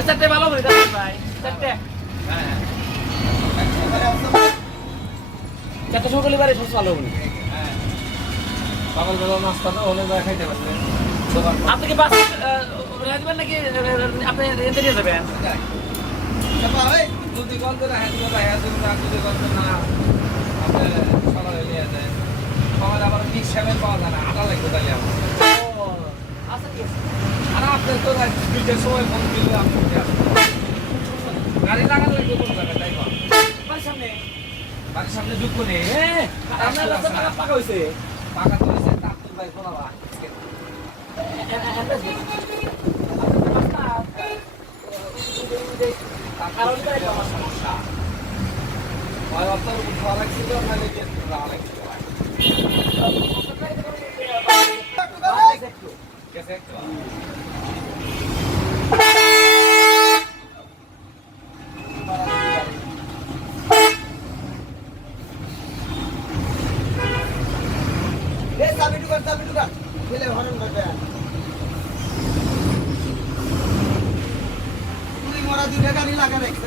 আচ্ছা তে ভালো করে দাও ভাই চারটে হ্যাঁ চারটে সকালে বারে সব ভালো হবে হ্যাঁ সকালবেলা নাস্তাটা হলে যা খাইতে পারবেন দোকান আপনি কি বাস রাখবেন নাকি আপনি রেন্টে নিয়ে যাবেন যদি গল্প রাখেন যদি গল্প না আপনি সকালে নিয়ে যায় সকালে আবার মিক্স সেভেন পাওয়া যায় না আটা লাগবে তাহলে আমার ও আচ্ছা ঠিক আছে আর আপনার তো দুইটার সময় ফোন দিলে আপনি উঠে আসবেন গাড়ি লাগানো লাগবে কোন জায়গায় তাই কর বাড়ির সামনে বাড়ির সামনে যুক্ত নেই হ্যাঁ আপনার রাস্তা পাকা হয়েছে পাকা তো হয়েছে তার তো ভাই শোনাবা কারণ তাই সমস্যা হয় আপনার উঠা লাগছিল নাহলে গেট করা লাগছিল গেছে একটু ছেলে হরণ করবে তুই মরা দুইটা গাড়ি লাগা রাখছে